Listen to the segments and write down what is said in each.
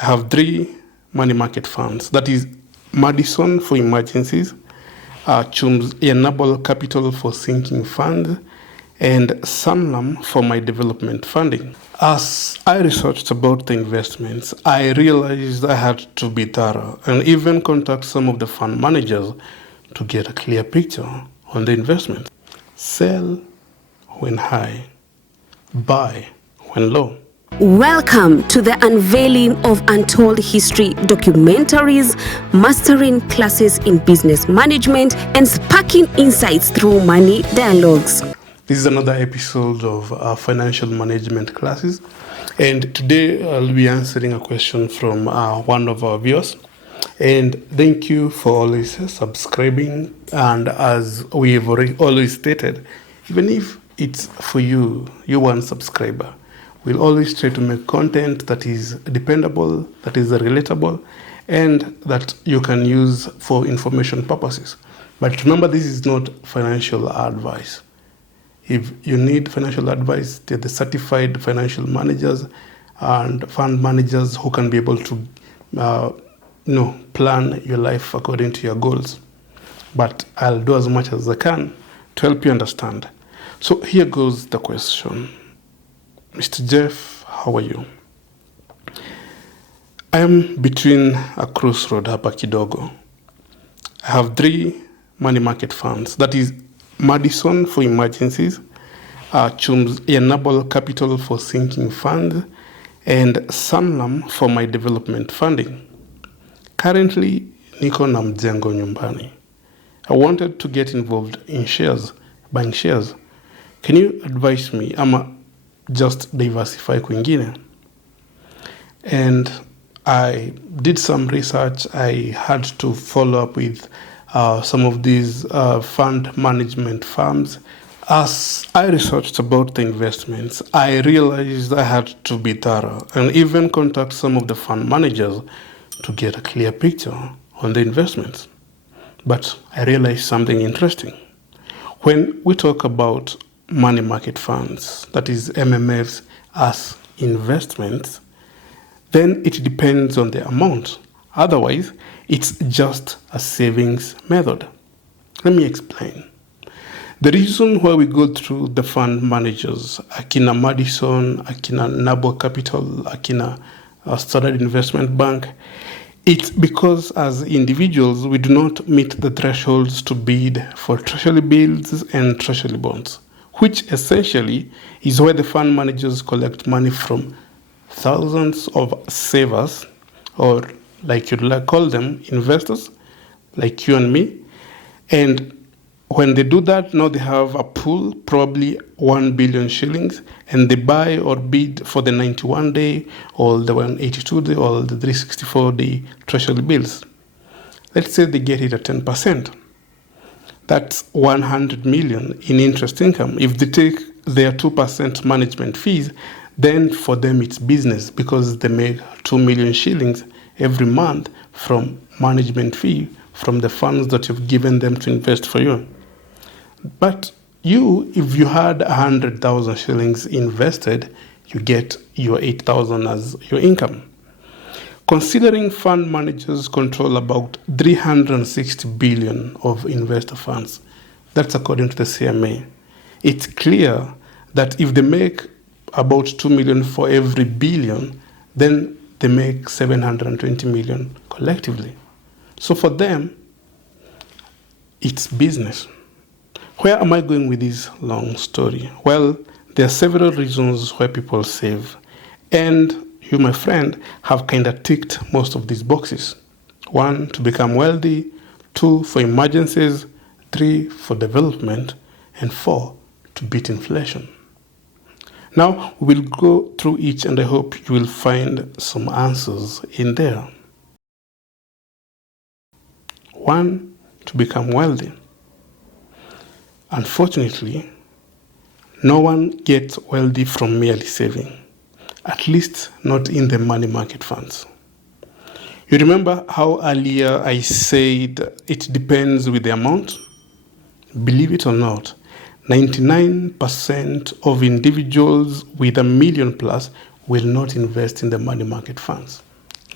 I have three money market funds. That is Madison for emergencies, Enable Capital for sinking fund, and Sanlam for my development funding. As I researched about the investments, I realized I had to be thorough and even contact some of the fund managers to get a clear picture on the investment. Sell when high, buy when low. Welcome to the unveiling of untold history documentaries, mastering classes in business management, and sparking insights through money dialogues. This is another episode of our financial management classes, and today I'll be answering a question from one of our viewers. And thank you for always subscribing. And as we have always stated, even if it's for you, one subscriber, we'll always try to make content that is dependable, that is relatable, and that you can use for information purposes. But remember, this is not financial advice. If you need financial advice, they're the certified financial managers and fund managers who can be able to plan your life according to your goals. But I'll do as much as I can to help you understand. So here goes the question. Mr. Jeff, how are you? I am between a crossroad hapa kidogo. I have three money market funds. That is Madison for emergencies, Enable Capital for sinking fund, and Sanlam for my development funding. Currently, niko na mjengo nyumbani. I wanted to get involved in shares, buying shares. Can you advise me ama just diversify kwingine? And I did some research. I had to follow up with some of these fund management firms. As I researched about the investments, I realized I had to be thorough and even contact some of the fund managers to get a clear picture on the investments. But I realized something interesting. When we talk about money market funds, that is MMFs, as investments, then it depends on the amount. Otherwise, it's just a savings method. Let me explain. The reason why we go through the fund managers, Akina Madison, Akina Nabo Capital, Akina Standard Investment Bank, it's because as individuals, we do not meet the thresholds to bid for treasury bills and treasury bonds, which essentially is where the fund managers collect money from thousands of savers, or like you'd like call them, investors, like you and me. And when they do that, now they have a pool, probably 1 billion shillings, and they buy or bid for the 91-day or the 182-day or the 364-day treasury bills. Let's say they get it at 10%. That's 100 million in interest income. If they take their 2% management fees, then for them it's business because they make 2 million shillings every month from management fee from the funds that you've given them to invest for you. But you, if you had 100,000 shillings invested, you get your 8,000 as your income. Considering fund managers control about 360 billion of investor funds, that's according to the CMA, it's clear that if they make about 2 million for every billion, then they make 720 million collectively. So for them, it's business. Where am I going with this long story? Well, there are several reasons why people save. And you, my friend, have kind of ticked most of these boxes. 1, to become wealthy. 2, for emergencies. 3, for development. And 4, to beat inflation. Now, we'll go through each and I hope you will find some answers in there. 1, to become wealthy. Unfortunately, no one gets wealthy from merely saving, at least not in the money market funds. You remember how earlier I said it depends with the amount? Believe it or not, 99% of individuals with $1 million plus will not invest in the money market funds.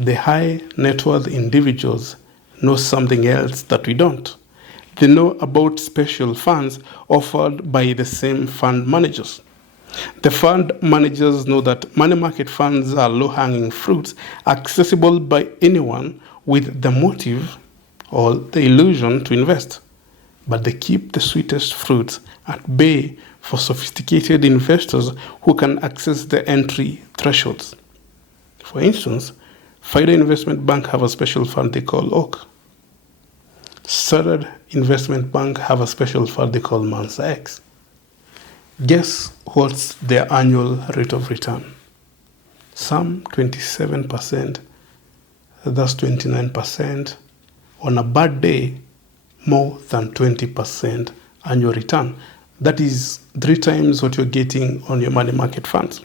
The high net worth individuals know something else that we don't. They know about special funds offered by the same fund managers. The fund managers know that money market funds are low-hanging fruits accessible by anyone with the motive or the illusion to invest. But they keep the sweetest fruits at bay for sophisticated investors who can access the entry thresholds. For instance, Fida Investment Bank have a special fund they call Oak. Standard Investment Bank have a special fund they call Mansa X. Guess what's their annual rate of return? Some 27%, that's 29%. On a bad day, more than 20% annual return. That is 3 times what you're getting on your money market funds.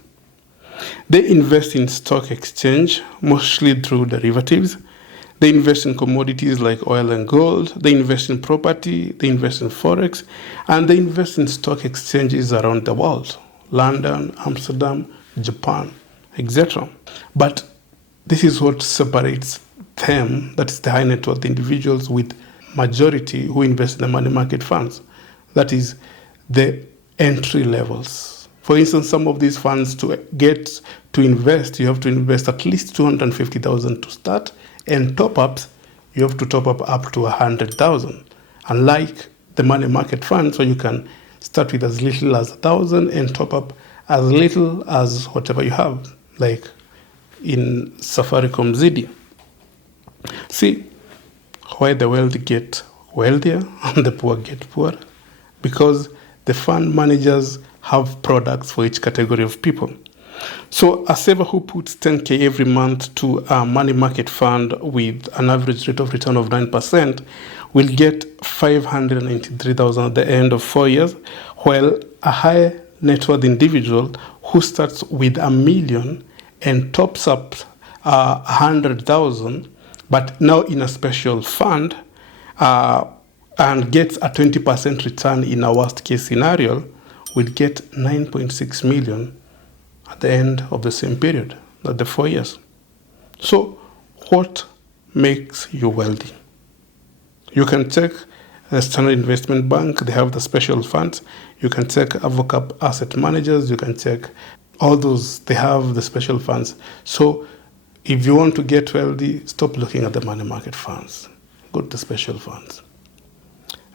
They invest in stock exchange, mostly through derivatives. They invest in commodities like oil and gold. They invest in property. They invest in forex. And they invest in stock exchanges around the world. London, Amsterdam, Japan, etc. But this is what separates them, that is the high net worth individuals, with majority who invest in the money market funds. That is the entry levels. For instance, some of these funds, to get to invest, you have to invest at least 250,000 to start, and top-ups, you have to top up to 100,000. Unlike the money market funds, where you can start with as little as 1,000 and top up as little as whatever you have, like in Safaricom ZD. See why the wealthy get wealthier and the poor get poorer? Because the fund managers have products for each category of people. So a saver who puts 10K every month to a money market fund with an average rate of return of 9% will get 593,000 at the end of 4 years, while a high net worth individual who starts with $1 million and tops up 100,000, but now in a special fund, and gets a 20% return in a worst case scenario, will get 9.6 million at the end of the same period, at the 4 years. So what makes you wealthy? You can check the Standard Investment Bank, they have the special funds. You can check Avocap Asset Managers, you can check all those, they have the special funds. So if you want to get wealthy, stop looking at the money market funds. Go to the special funds.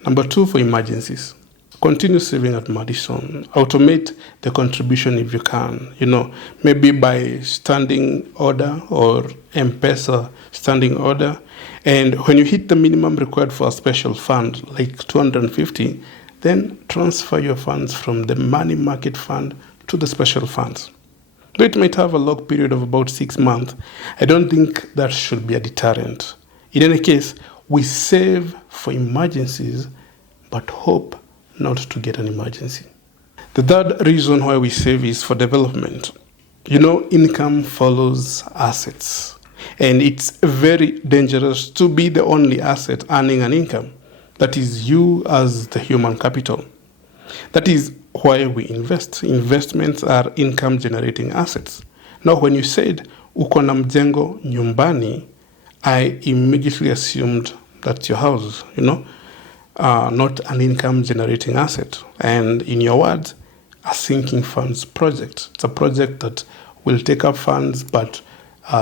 Number 2, for emergencies. Continue saving at Madison. Automate the contribution if you can. Maybe by standing order or M-Pesa standing order. And when you hit the minimum required for a special fund, like 250, then transfer your funds from the money market fund to the special funds. Though it might have a lock period of about 6 months, I don't think that should be a deterrent. In any case, we save for emergencies, but hope not to get an emergency. The third reason why we save is for development. Income follows assets. And it's very dangerous to be the only asset earning an income. That is you as the human capital. That is why we invest. Investments are income generating assets. Now, when you said uko na mjengo nyumbani, I immediately assumed that's your house, not an income generating asset. And in your words, a sinking funds project. It's a project that will take up funds, but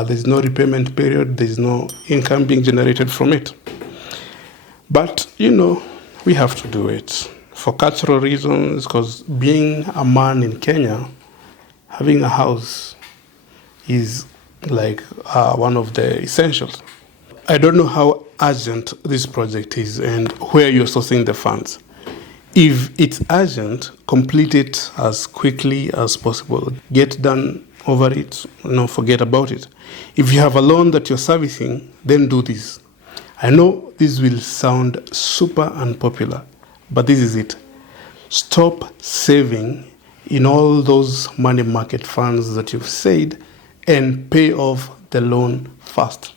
there's no repayment period, there's no income being generated from it. But, we have to do it for cultural reasons, because being a man in Kenya, having a house is like one of the essentials. I don't know how urgent this project is and where you're sourcing the funds. If it's urgent, complete it as quickly as possible. Get done over it, forget about it. If you have a loan that you're servicing, then do this. I know this will sound super unpopular, but this is it. Stop saving in all those money market funds that you've said and pay off the loan first.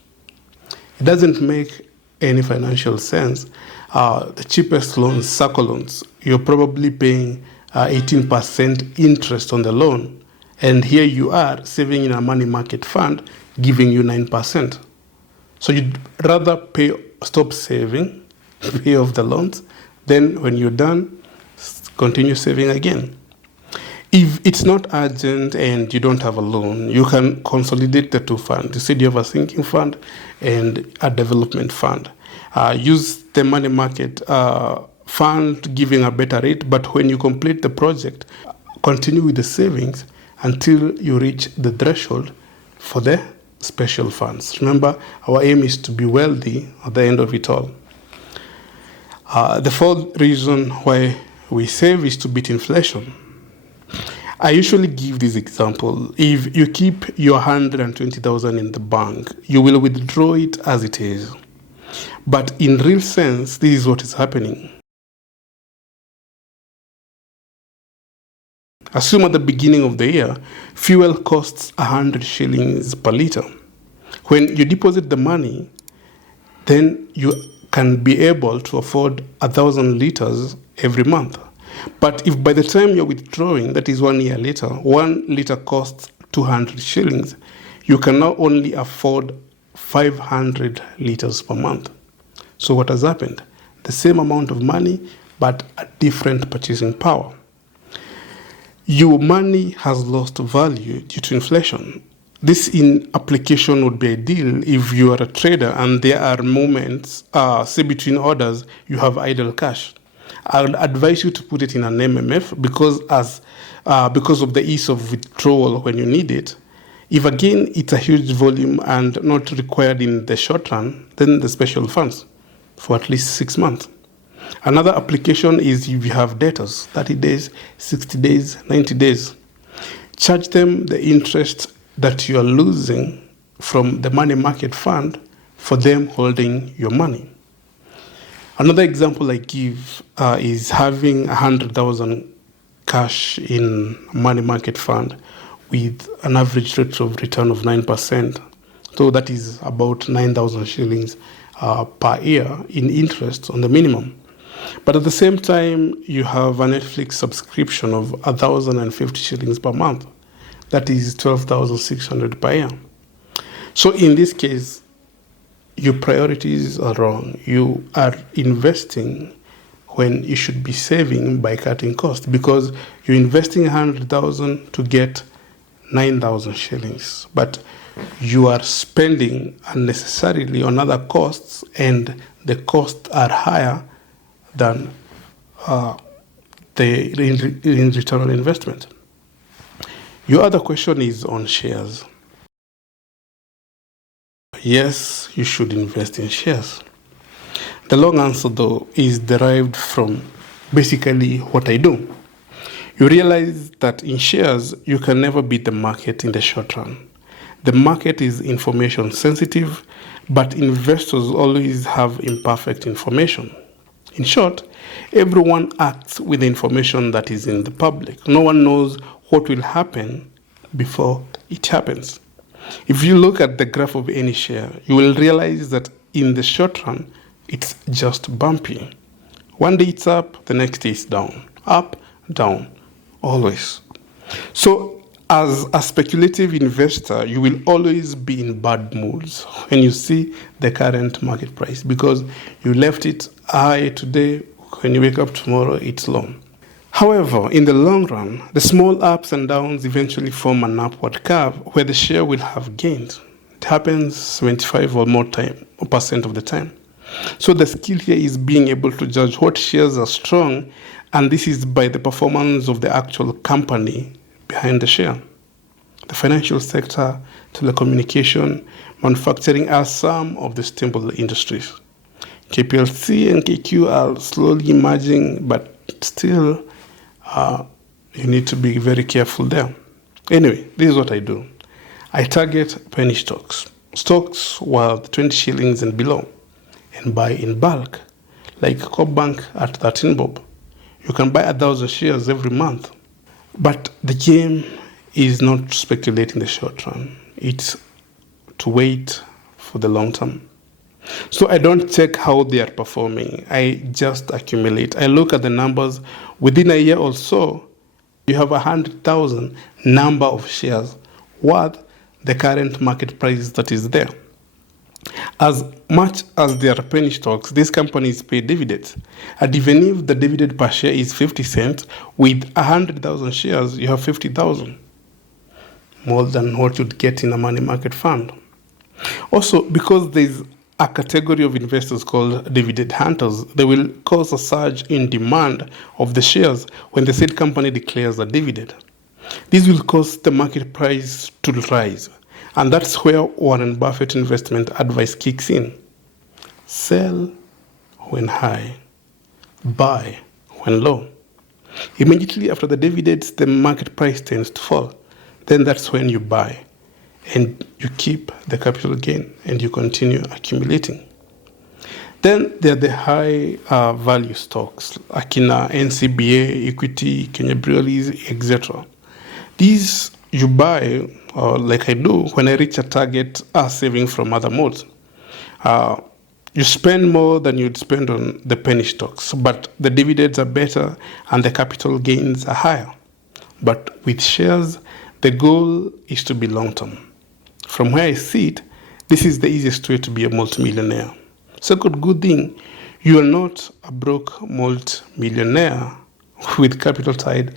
It doesn't make any financial sense. The cheapest loans, circle loans, you're probably paying 18% interest on the loan. And here you are saving in a money market fund, giving you 9%. So you'd rather stop saving, pay off the loans, then when you're done, continue saving again. If it's not urgent and you don't have a loan, you can consolidate the two funds. You said you have a sinking fund and a development fund. Use the money market fund giving a better rate, but when you complete the project, continue with the savings until you reach the threshold for the special funds. Remember, our aim is to be wealthy at the end of it all. The fourth reason why we save is to beat inflation. I usually give this example. If you keep your 120,000 in the bank, you will withdraw it as it is. But in real sense, this is what is happening. Assume at the beginning of the year, fuel costs 100 shillings per liter. When you deposit the money, then you can be able to afford 1,000 liters every month. But if by the time you're withdrawing, that is 1 year later, 1 liter costs 200 shillings, you can now only afford 500 liters per month. So what has happened? The same amount of money, but a different purchasing power. Your money has lost value due to inflation. This in application would be ideal if you are a trader and there are moments, say between orders, you have idle cash. I would advise you to put it in an MMF because of the ease of withdrawal when you need it. If again it's a huge volume and not required in the short run, then the special funds for at least 6 months. Another application is if you have debtors, 30 days, 60 days, 90 days. Charge them the interest that you are losing from the money market fund for them holding your money. Another example I give is having 100,000 cash in money market fund with an average rate of return of 9%. So that is about 9,000 shillings per year in interest on the minimum. But at the same time, you have a Netflix subscription of 1,050 shillings per month. That is 12,600 per year. So in this case, your priorities are wrong. You are investing when you should be saving by cutting costs because you're investing 100,000 to get 9,000 shillings. But you are spending unnecessarily on other costs and the costs are higher than the in return on investment. Your other question is on shares. Yes, you should invest in shares. The long answer, though, is derived from basically what I do. You realize that in shares, you can never beat the market in the short run. The market is information sensitive, but investors always have imperfect information. In short, everyone acts with the information that is in the public. No one knows what will happen before it happens. If you look at the graph of any share, you will realize that in the short run, it's just bumpy. One day it's up, the next day it's down. Up, down, always. So as a speculative investor, you will always be in bad moods when you see the current market price because you left it high today, when you wake up tomorrow, it's low. However, in the long run, the small ups and downs eventually form an upward curve where the share will have gained. It happens 75 or more percent of the time. So the skill here is being able to judge what shares are strong, and this is by the performance of the actual company behind the share. The financial sector, telecommunication, manufacturing are some of the stable industries. KPLC and KQ are slowly emerging, but still you need to be very careful there. Anyway, this is what I do. I target penny stocks worth 20 shillings and below, and buy in bulk, like Cobank at 13 bob. You can buy 1,000 shares every month. But the game is not to speculate in the short run. It's to wait for the long term. So I don't check how they are performing. I just accumulate. I look at the numbers. Within a year or so, you have 100,000 number of shares worth the current market price that is there. As much as they are penny stocks, these companies pay dividends. And even if the dividend per share is 50 cents, with 100,000 shares, you have 50,000, more than what you'd get in a money market fund. Also, because there's a category of investors called dividend hunters, they will cause a surge in demand of the shares when the said company declares a dividend. This will cause the market price to rise. And that's where Warren Buffett investment advice kicks in. Sell when high, buy when low. Immediately after the dividends, the market price tends to fall. Then that's when you buy and you keep the capital gain and you continue accumulating. Then there are the high value stocks, Akina, NCBA, Equity, Kenya Breweries, etc. These you buy, like I do, when I reach a target saving from other modes. You spend more than you'd spend on the penny stocks, but the dividends are better and the capital gains are higher. But with shares, the goal is to be long-term. From where I sit, this is the easiest way to be a multimillionaire. Second good thing, you are not a broke multimillionaire with capital tied